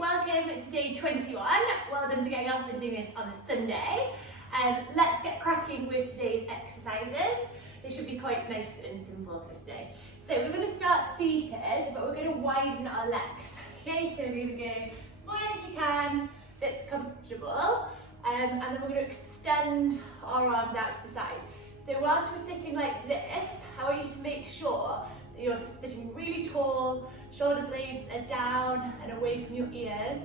welcome to day 21. Well done for getting up and doing this on a Sunday. Let's get cracking with today's exercises. They should be quite nice and simple for today. So we're going to start seated, but we're going to widen our legs. Okay, so we're going to go as wide as you can, that's comfortable, and then we're going to extend our arms out to the side. So whilst we're sitting like this, I want you to make sure that you're sitting really tall, shoulder blades are down and away from your ears.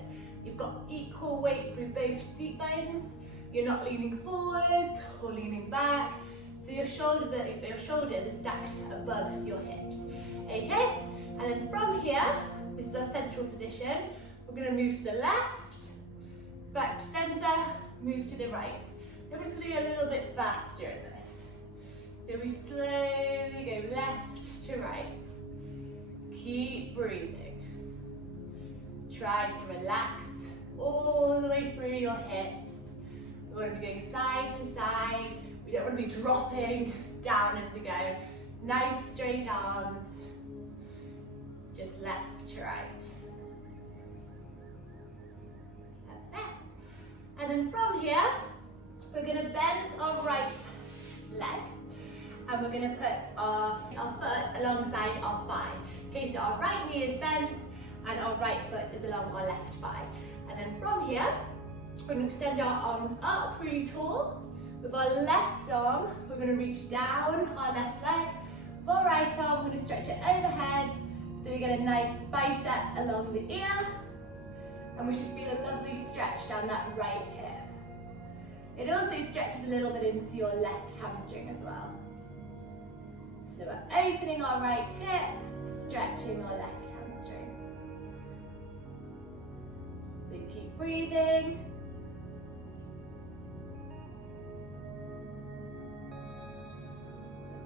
You've got equal weight through both seat bones. You're not leaning forwards or leaning back. So your shoulders are stacked above your hips. Okay? And then from here, this is our central position. We're going to move to the left, back to centre, move to the right. Then we're just going to go a little bit faster in this. So we slowly go left to right. Keep breathing. Try to relax all the way through your hips. We want to be going side to side. We don't want to be dropping down as we go. Nice straight arms. Just left to right. That's it. And then from here, we're going to bend our right leg. And we're going to put our foot alongside our thigh. Okay, so our right knee is bent and our right foot is along our left thigh. And then from here, we're going to extend our arms up really tall. With our left arm, we're going to reach down our left leg. With our right arm, we're going to stretch it overhead so we get a nice bicep along the ear. And we should feel a lovely stretch down that right hip. It also stretches a little bit into your left hamstring as well. So we're opening our right hip, stretching our left hamstring. So keep breathing.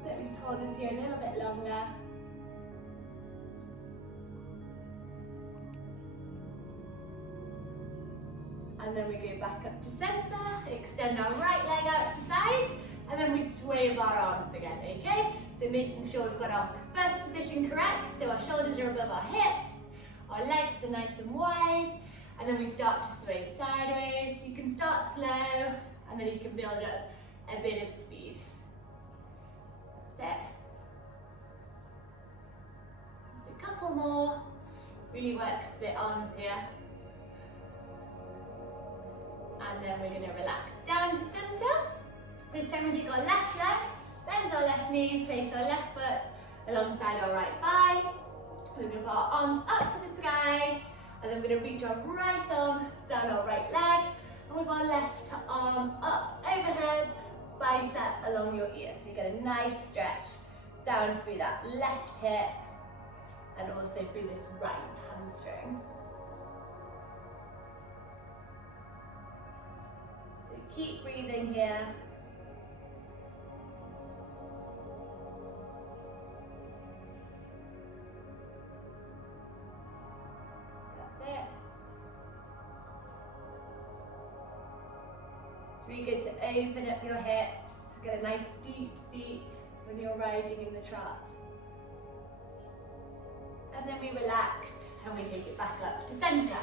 So we just hold this here a little bit longer. And then we go back up to centre, extend our right leg out to the side, and then we sway with our arms again, okay? So making sure we've got our first position correct, so our shoulders are above our hips, our legs are nice and wide, and then we start to sway sideways. You can start slow, and then you can build up a bit of speed. That's it. Just a couple more. Really works the arms here. And then we're going to relax down to centre. This time we take our left leg, bend our left knee, place our left foot alongside our right thigh. We're going to put our arms up to the sky, and then we're going to reach our right arm down our right leg, and with our left arm up overhead, bicep along your ear. So you get a nice stretch down through that left hip and also through this right hamstring. So keep breathing here. It's really good to open up your hips, get a nice deep seat when you're riding in the trot. And then we relax and we take it back up to centre.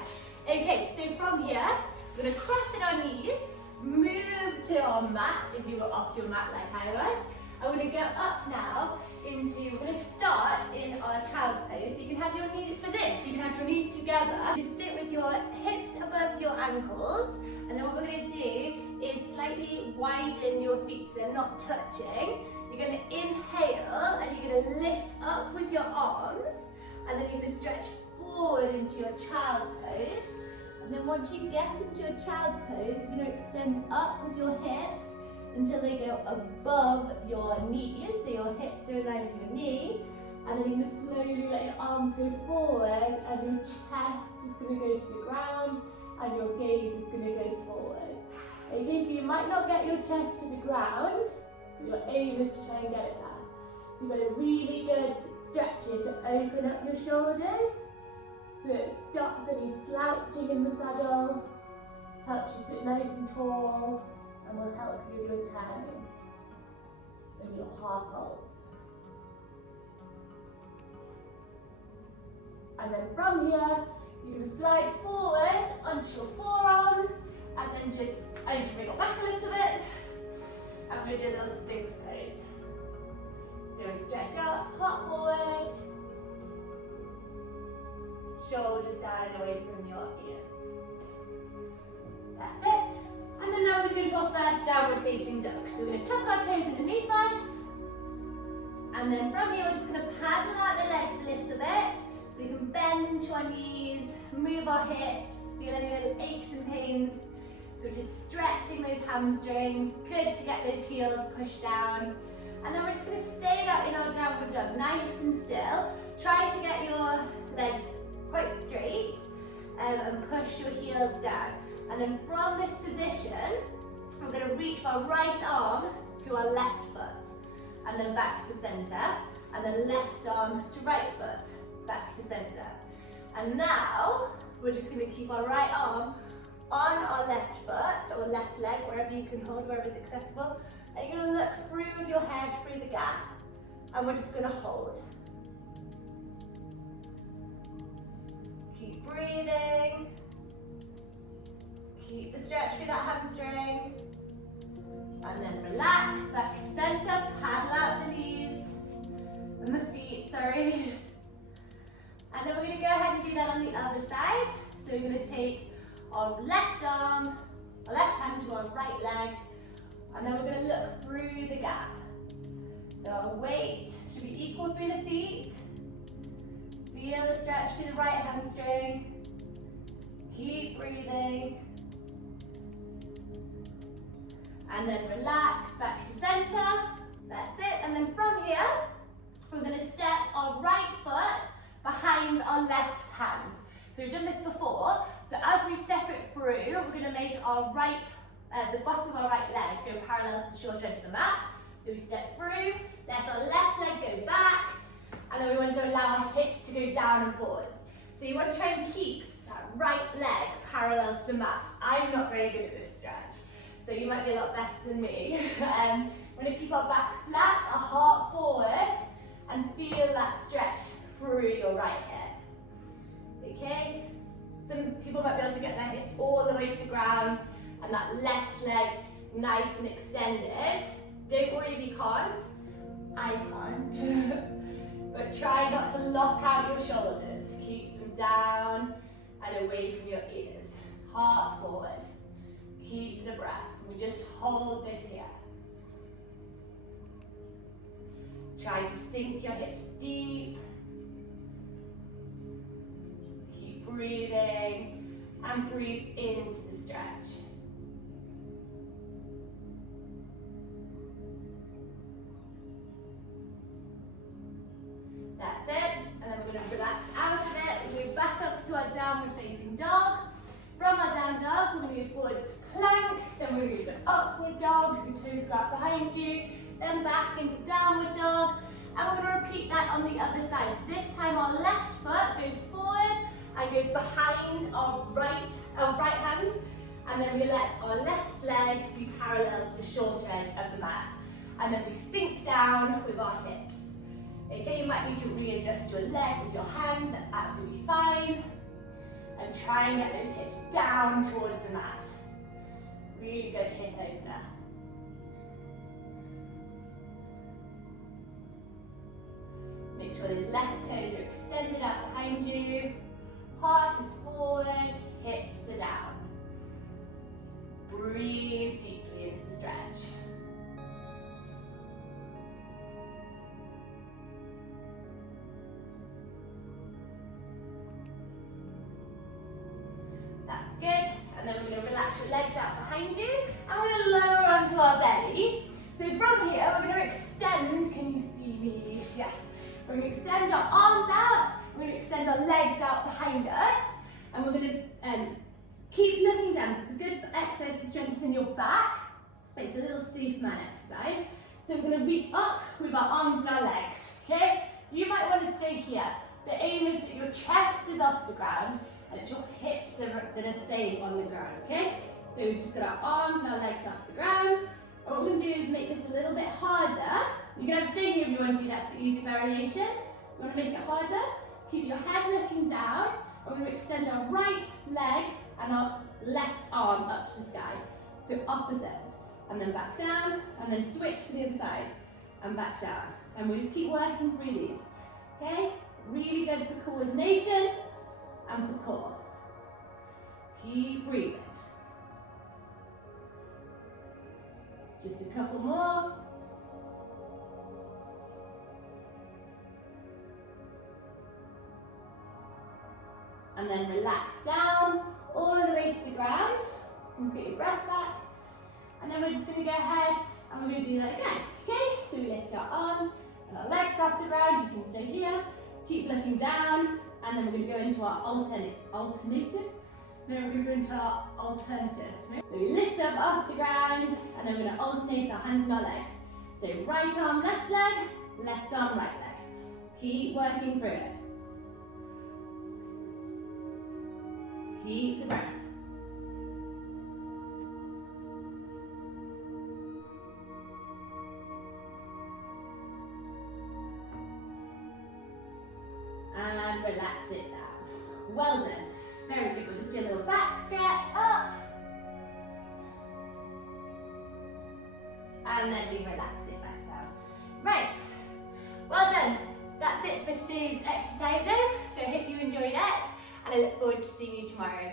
Okay, so from here, we're going to cross at our knees, move to our mat if you were off your mat like I was. And we're going to go up now into, we're going to start in our child's pose. So you can have your knees, for this, you can have your knees together. Just sit with your hips above your ankles. And then what we're going to do is slightly widen your feet so they're not touching. You're going to inhale and you're going to lift up with your arms. And then you're going to stretch forward into your child's pose. And then once you get into your child's pose, you're going to extend up with your hips until they go above your knees, so your hips are in line with your knee. And then you're going to slowly let your arms go forward and your chest is going to go to the ground and your gaze is going to go forward. Okay, so you might not get your chest to the ground, but your aim is to try and get it there. So you've got a really good stretch here to open up your shoulders, so it stops any slouching in the saddle, helps you sit nice and tall, and will help you with your turning and your half holds. And then from here, You're going to slide forward onto your forearms, and then just, I need to wriggle back a little bit, and we're doing those Sphinx pose. So we stretch up, hop forward, shoulders down and away from your ears. That's it. And then now we're going to go into our first downward facing dog. So we're going to tuck our toes underneath us. And then from here, we're just going to paddle out the legs a little bit. So you can bend into our knees, move our hips, feel any little aches and pains. So we're just stretching those hamstrings. Good to get those heels pushed down. And then we're just going to stay out in our downward dog, nice and still. Try to get your legs quite straight and push your heels down. And then from this position, we're going to reach our right arm to our left foot, and then back to centre, and then left arm to right foot, back to centre. And now, we're just going to keep our right arm on our left foot, or left leg, wherever you can hold, wherever it's accessible. And you're going to look through with your head, through the gap, and we're just going to hold. Keep breathing. Keep the stretch through that hamstring. And then relax, back to centre, paddle out the knees, and the feet, sorry. And then we're going to go ahead and do that on the other side. So we're going to take our left arm, our left hand to our right leg, and then we're going to look through the gap. So our weight should be equal through the feet. Feel the stretch through the right hamstring. Keep breathing. And then relax, back to centre. That's it. And then from here, we're going to step our right foot behind our left hand. So we've done this before. So as we step it through, we're going to make our right, the bottom of our right leg go parallel to the shoulder edge of the mat. So we step through, let our left leg go back, and then we want to allow our hips to go down and forwards. So you want to try and keep that right leg parallel to the mat. I'm not very good at this stretch, so you might be a lot better than me. We're going to keep our back flat, our heart forward, and feel that stretch through your right hip. Okay? Some people might be able to get their hips all the way to the ground, and that left leg nice and extended. Don't worry if you can't. I can't. But try not to lock out your shoulders. Keep them down and away from your ears. Heart forward. Keep the breath. We just hold this here. Try to sink your hips deep. Keep breathing and breathe into the stretch. That's it. And then we're going to relax out of it. We move back up to our downward facing dog. From our down dog, we're going to move forwards to plank, then we're going to move to upward dog, so toes go out behind you, then back into downward dog, and we're going to repeat that on the other side. So this time our left foot goes forward and goes behind our right hand, and then we let our left leg be parallel to the shoulder edge of the mat, and then we sink down with our hips. Okay, you might need to readjust your leg with your hand, that's absolutely fine. And try and get those hips down towards the mat. Really good hip opener. Make sure those left toes are extended out behind you. Heart is forward, hips are down. Breathe deeply into the stretch. That's good. And then we're going to relax your legs out behind you. And we're going to lower onto our belly. So from here, we're going to extend. Can you see me? Yes. We're going to extend our arms out. We're going to extend our legs out behind us. And we're going to keep looking down. This is a good exercise to strengthen your back. It's a little Superman exercise. So we're going to reach up with our arms and our legs. Okay? You might want to stay here. The aim is that your chest is off the ground and it's your hips that are staying on the ground. Okay? So we've just got our arms and our legs off the ground. And what we're going to do is make this a little bit harder. You can have to stay here if you want to. That's the easy variation. You want to make it harder? Keep your head looking down we're going to extend our right leg and our left arm up to the sky. So opposites, and then back down, and then switch to the other side, and back down. And we just keep working through these. Okay? Really good for coordination and for core. Keep breathing. Just a couple more. And then relax down all the way to the ground. Just get your breath back. And then we're just going to go ahead and we're going to do that again. Okay? So we lift our arms and our legs off the ground. You can stay here. Keep looking down. And then we're going to go into our alternative. No, we're going to go into our alternative. So we lift up off the ground and then we're going to alternate our hands and our legs. So right arm, left leg, left arm, right leg. Keep working through it. Keep the breath. And relax it down. Well done. Very good. We'll just do a little back stretch up. And then we relax it back down. Right. Well done. That's it for today's exercises. So I hope you enjoyed it. And I look forward to seeing you tomorrow.